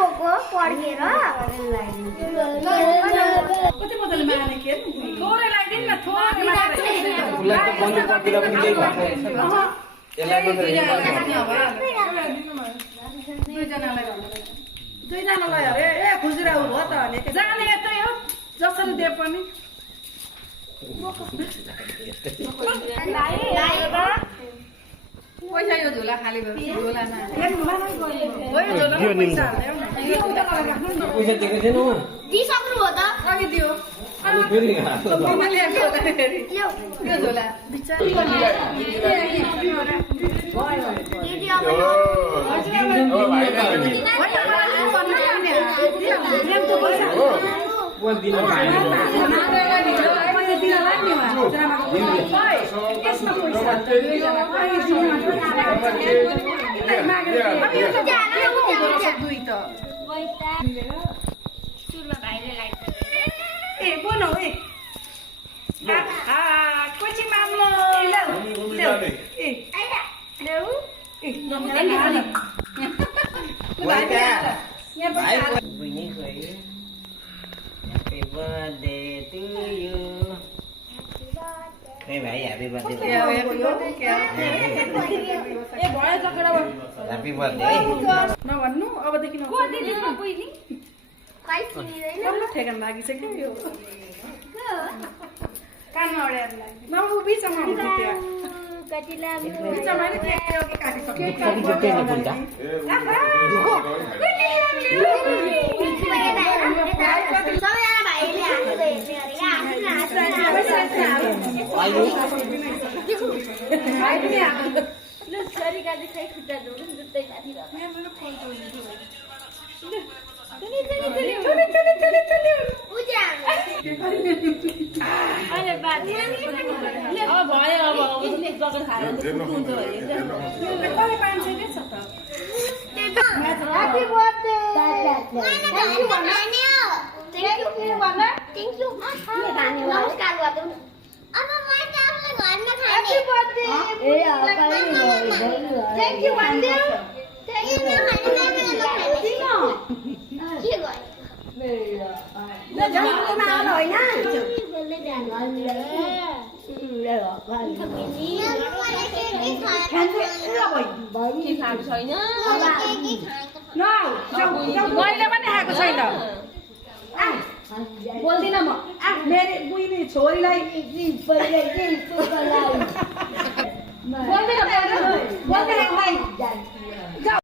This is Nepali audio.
भएको पड्केर कति बोतल माने के थोरै लगाइदिनु न थोरै उसलाई त बन्द पर्तिर पनि केही भएको यसलाई दुईजनालाई अरे ए खुजुरा हो त अनि जाने यतै हो जसरी दे पनि पैसा यो झोला खाली भयो झोला न यो निम्न पैसा दिएको थिएन उहाँ दिइसक्नु भयो त कति दियो अनि फेरि यो झोला दिदी अब ए बोन ए कोची माम्लो Happy birthday to you. Hey भाइ happy birthday. Happy birthday. नभन्नु अबदेखि ठेगान लागिसक्यो यो कानमा अड्याएर लाग्यो न बिचमा हुन्छ त्यहाँ बिचमा नि केक काटिसक्यो सबैजना भाइले हाँस्दै नमस्कार गर्दै अब म चाहिँ घरमा खाने थ्याङ्क यू भन्दै मैले पनि खाएको छैन बोल्दिन म मेरो बुइनी छोरीलाई बोल्दिन